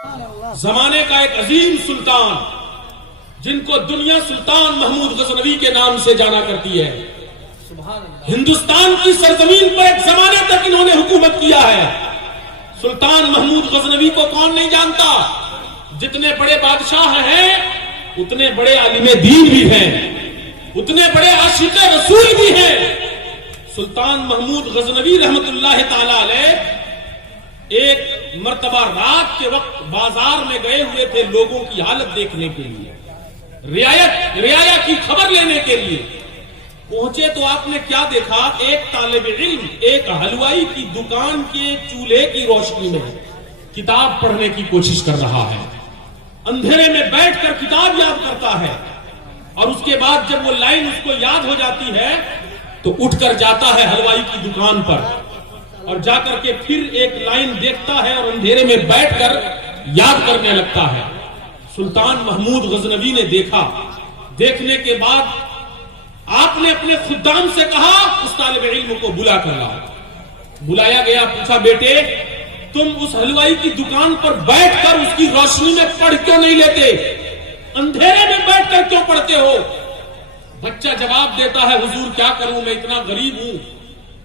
زمانے کا ایک عظیم سلطان جن کو دنیا سلطان محمود غزنوی کے نام سے جانا کرتی ہے. ہندوستان کی سرزمین پر ایک زمانے تک انہوں نے حکومت کیا ہے. سلطان محمود غزنوی کو کون نہیں جانتا؟ جتنے بڑے بادشاہ ہیں اتنے بڑے عالم دین بھی ہیں، اتنے بڑے عاشق رسول بھی ہیں. سلطان محمود غزنوی رحمت اللہ تعالی علیہ ایک مرتبہ رات کے وقت بازار میں گئے ہوئے تھے لوگوں کی حالت دیکھنے کے لیے، رعایا کی خبر لینے کے لیے پہنچے. تو آپ نے کیا دیکھا؟ ایک طالب علم ایک حلوائی کی دکان کے چولہے کی روشنی میں کتاب پڑھنے کی کوشش کر رہا ہے. اندھیرے میں بیٹھ کر کتاب یاد کرتا ہے، اور اس کے بعد جب وہ لائن اس کو یاد ہو جاتی ہے تو اٹھ کر جاتا ہے حلوائی کی دکان پر، اور جا کر کے پھر ایک لائن دیکھتا ہے اور اندھیرے میں بیٹھ کر یاد کرنے لگتا ہے. سلطان محمود غزنوی نے دیکھا. دیکھنے کے بعد آپ نے اپنے خدام سے کہا اس طالب علم کو بلا کر لاؤ. بلایا گیا. پوچھا بیٹے تم اس حلوائی کی دکان پر بیٹھ کر اس کی روشنی میں پڑھ کیوں نہیں لیتے؟ اندھیرے میں بیٹھ کر کیوں پڑھتے ہو؟ بچہ جواب دیتا ہے حضور کیا کروں، میں اتنا غریب ہوں،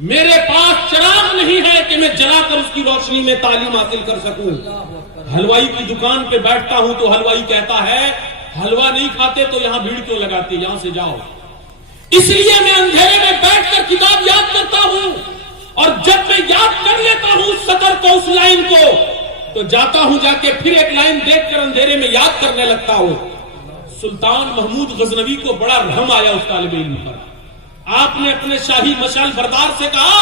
میرے پاس چراغ نہیں ہے کہ میں جلا کر اس کی روشنی میں تعلیم حاصل کر سکوں. حلوائی کی دکان پہ بیٹھتا ہوں تو حلوائی کہتا ہے حلوا نہیں کھاتے تو یہاں بھیڑ کیوں لگاتے، یہاں سے جاؤ. اس لیے میں اندھیرے میں بیٹھ کر کتاب یاد کرتا ہوں، اور جب میں یاد کر لیتا ہوں اس سطر کو، اس لائن کو، تو جاتا ہوں جا کے پھر ایک لائن دیکھ کر اندھیرے میں یاد کرنے لگتا ہوں. سلطان محمود غزنوی کو بڑا رحم آیا اس طالب علم پر. آپ نے اپنے شاہی مشال بردار سے کہا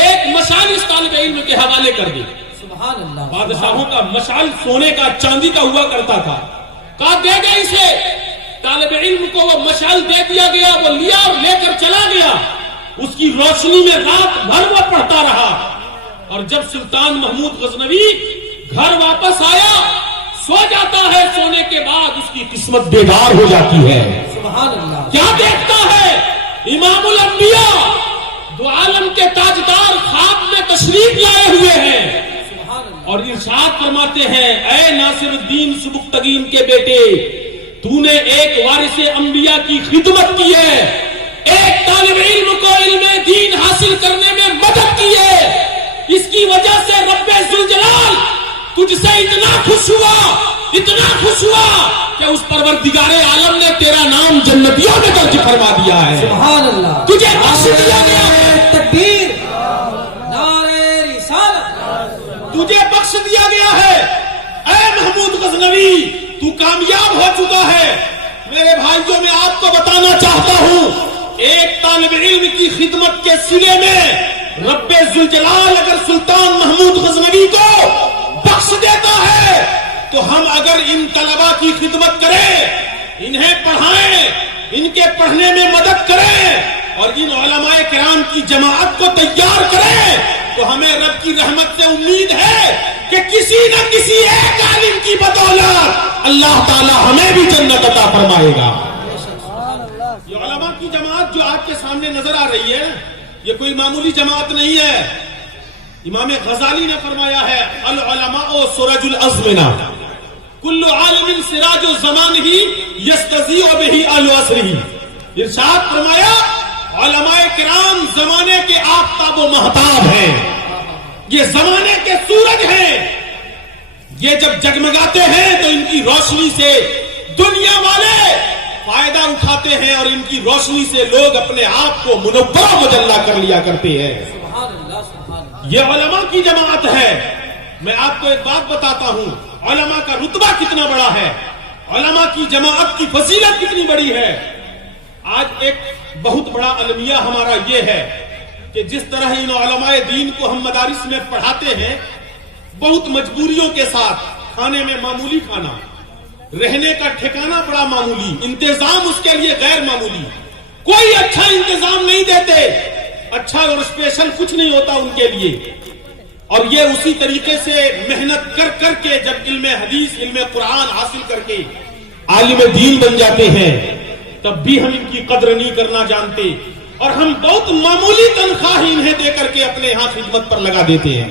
ایک مشال اس طالب علم کے حوالے کر دی. سبحان اللہ. بادشاہوں کا مشال سونے کا چاندی کا ہوا کرتا تھا. کہا دے گا اسے. طالب علم کو وہ مشال دے دیا گیا. وہ لیا اور لے کر چلا گیا. اس کی روشنی میں رات بھر وہ پڑھتا رہا. اور جب سلطان محمود غزنوی گھر واپس آیا سو جاتا ہے. سونے کے بعد اس کی قسمت بیدار ہو جاتی ہے. سبحان اللہ. کیا دیکھتا ہے؟ امام الانبیاء دو عالم کے تاجدار خواب میں تشریف لائے ہوئے ہیں، اور ارشاد فرماتے ہیں اے ناصر الدین سبکتگین کے بیٹے، تو نے ایک وارث انبیاء کی خدمت کی ہے، ایک طالب علم کو علم دین حاصل کرنے میں مدد کی ہے. اس کی وجہ سے رب ذوالجلال تجھ سے اتنا خوش ہوا کہ اس پروردگار عالم نے تیرا نام جنتیوں میں درج فرما دیا ہے. سبحان اللہ. تجھے بخش دیا گیا ہے. تکبیر، نعرہ رسالت. تجھے بخش دیا گیا ہے. اے محمود غزنوی تو کامیاب ہو چکا ہے. میرے بھائیوں میں آپ کو بتانا چاہتا ہوں ایک طالب علم کی خدمت کے سلے میں رب ذوالجلال اگر سلطان محمود غزنوی کو بخش دیتا ہے تو ہم اگر ان طلباء کی خدمت کریں، انہیں پڑھائیں، ان کے پڑھنے میں مدد کریں اور ان علماء کرام کی جماعت کو تیار کریں تو ہمیں رب کی رحمت سے امید ہے کہ کسی نہ کسی ایک عالم کی بدولت اللہ تعالی ہمیں بھی جنت عطا فرمائے گا. یہ علماء کی جماعت جو آپ کے سامنے نظر آ رہی ہے یہ کوئی معمولی جماعت نہیں ہے. امام غزالی نے فرمایا ہے العلماء سرج الازمنہ کل عالم سراج الزمان ہی یستضیء بہ اہل عصرہ. ارشاد فرمایا علماء کرام زمانے کے آفتاب و مہتاب ہیں، یہ زمانے کے سورج ہیں. یہ جب جگمگاتے ہیں تو ان کی روشنی سے دنیا والے فائدہ اٹھاتے ہیں اور ان کی روشنی سے لوگ اپنے آپ کو منور و مجلہ کر لیا کرتے ہیں. یہ علماء کی جماعت ہے. میں آپ کو ایک بات بتاتا ہوں علماء کا رتبہ کتنا بڑا ہے، علماء کی جماعت کی فضیلت کتنی بڑی ہے. آج ایک بہت بڑا المیہ ہمارا یہ ہے کہ جس طرح ان علماء دین کو ہم مدارس میں پڑھاتے ہیں بہت مجبوریوں کے ساتھ، کھانے میں معمولی کھانا، رہنے کا ٹھکانہ بڑا معمولی، انتظام اس کے لیے غیر معمولی، کوئی اچھا انتظام نہیں دیتے، اچھا اور اسپیشل کچھ نہیں ہوتا ان کے لیے. اور یہ اسی طریقے سے محنت کر کر کے جب علم حدیث علم قرآن حاصل کر کے عالم دین بن جاتے ہیں تب بھی ہم ان کی قدر نہیں کرنا جانتے اور ہم بہت معمولی تنخواہ انہیں دے کر کے اپنے ہاں خدمت پر لگا دیتے ہیں.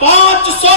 500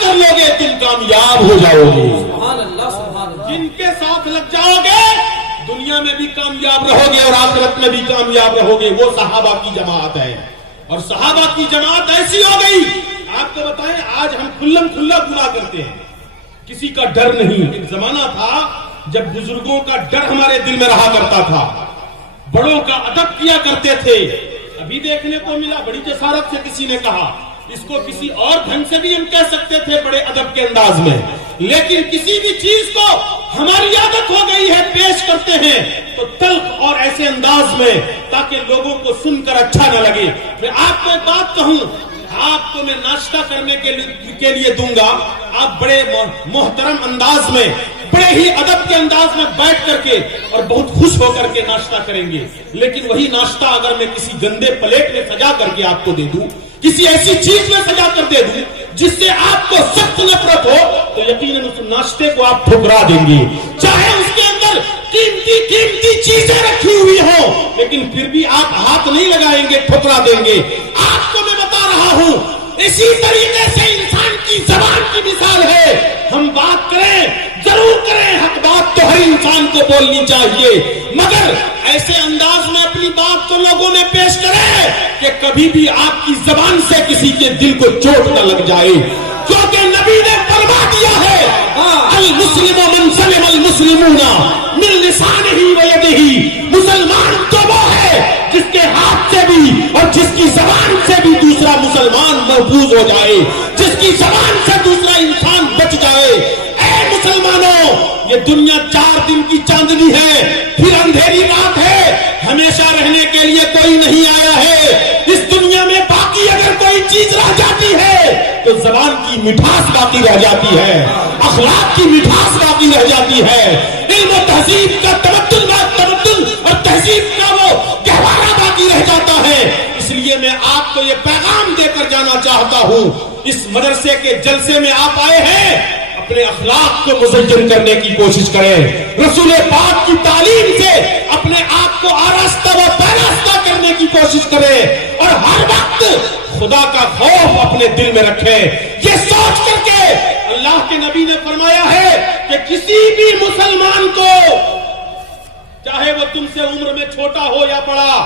کر لوگے تم کامیاب ہو جاؤ گے. سبحان اللہ سبحان اللہ. جن کے ساتھ لگ جاؤ گے دنیا میں بھی کامیاب رہو گے اور آخرت میں بھی کامیاب رہو گے. وہ صحابہ کی جماعت ہے اور صحابہ کی جماعت ایسی ہو گئی. آپ کو بتائیں آج ہم کھلم کھلا گناہ کرتے ہیں, کسی کا ڈر نہیں. ایک زمانہ تھا جب بزرگوں کا ڈر ہمارے دل میں رہا کرتا تھا, بڑوں کا ادب کیا کرتے تھے. ابھی دیکھنے کو ملا بڑی جسارت سے کسی نے کہا, اس کو کسی اور ڈھنگ سے بھی ہم کہہ سکتے تھے بڑے ادب کے انداز میں, لیکن کسی بھی چیز کو ہماری عادت ہو گئی ہے پیش کرتے ہیں تو تلخ اور ایسے انداز میں تاکہ لوگوں کو سن کر اچھا نہ لگے. میں آپ کو ایک بات کہوں, آپ کو میں ناشتہ کرنے کے لیے دوں گا, آپ بڑے محترم انداز میں بڑے ہی ادب کے انداز میں بیٹھ کر کے اور بہت خوش ہو کر کے ناشتہ کریں گے. لیکن وہی ناشتہ اگر میں کسی گندے پلیٹ میں سجا کر کے آپ کو دے دوں, کسی ایسی چیز میں سجا کر دے دوں جس سے آپ کو سخت نفرت ہو, تو یقیناً اس ناشتے کو آپ ٹھکرا دیں گے. چاہے اس کے اندر قیمتی چیزیں رکھی ہوئی ہوں, لیکن پھر بھی آپ ہاتھ نہیں لگائیں گے, ٹھکرا دیں گے. آپ کو میں بتا رہا ہوں اسی طریقے سے انسان کی زبان کی مثال ہے. ہم بات کریں ضرور کریں, حق بات تو ہر انسان کو بولنی چاہیے, مگر ایسے انداز میں اپنی بات کو لوگوں میں پیش کریں کہ کبھی بھی آپ کی زبان سے کسی کے دل کو چوٹ نہ لگ جائے. کیونکہ نبی نے فرما دیا ہے المسلم من سلم المسلمون من لسانہ ویدہ, مسلمان تو وہ ہے جس کے ہاتھ سے بھی اور جس کی زبان سے بھی دوسرا مسلمان محفوظ ہو جائے, جس کی زبان سے دوسرا انسان بچ جائے. اے مسلمانوں, یہ دنیا 4 دن کی چاندنی ہے, پھر اندھیری رات ہے, ہمیشہ رہنے کے لیے کوئی نہیں آیا ہے. اس دنیا میں باقی اگر کوئی چیز رہ جاتی ہے تو زبان کی مٹھاس باقی رہ جاتی ہے, اخلاق کی مٹھاس باقی رہ جاتی ہے, علم و تہذیب کا تمدن اور تہذیب کا وہ گہوارہ باقی رہ جاتا ہے. اس لیے میں آپ کو یہ پیغام دے کر جانا چاہتا ہوں, اس مدرسے کے جلسے میں آپ آئے ہیں, اپنے اخلاق کو مزین کرنے کی کوشش کریں, رسول پاک کی تعلیم سے اپنے آپ کو آراستہ و پیراستہ کرنے کی کوشش کریں, اور ہر وقت خدا کا خوف اپنے دل میں رکھیں. یہ سوچ کر کے اللہ کے نبی نے فرمایا ہے کہ کسی بھی مسلمان کو, چاہے وہ تم سے عمر میں چھوٹا ہو یا بڑا,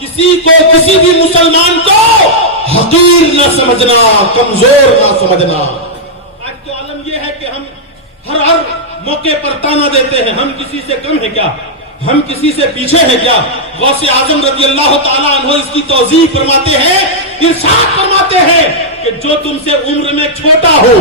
کسی بھی مسلمان کو حقیر نہ سمجھنا, کمزور نہ سمجھنا. آج تو عالم یہ ہے کہ ہم ہر موقع پر تانا دیتے ہیں, ہم کسی سے کم ہیں کیا, ہم کسی سے پیچھے ہیں کیا. غوث اعظم رضی اللہ تعالیٰ عنہ اس کی توضیح فرماتے ہیں, ارشاد فرماتے ہیں کہ جو تم سے عمر میں چھوٹا ہو,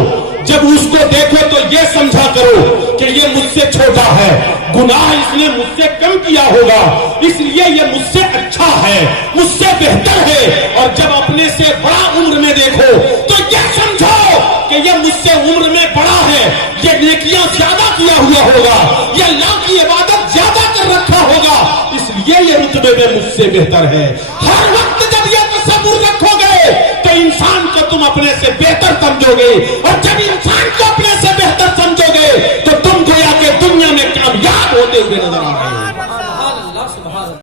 جب اس کو دیکھو تو یہ سمجھا کرو کہ یہ مجھ سے چھوٹا ہے, گناہ اس نے مجھ سے کم کیا ہوگا, اس لیے یہ مجھ سے اچھا ہے, مجھ سے بہتر ہے. اور جب اپنے سے بڑا عمر میں دیکھو تو یہ سمجھو کہ یہ مجھ سے عمر میں بڑا ہے, یہ نیکیاں زیادہ کیا ہوا ہوگا, یہ اللہ کی عبادت زیادہ کر رکھا ہوگا, اس لیے یہ رتبے میں مجھ سے بہتر ہے. ہر وقت جب یہ تصور رکھو گے تو انسان کو تم اپنے سے بہتر سمجھو گے, اور جب انسان کو اپنے سے بہتر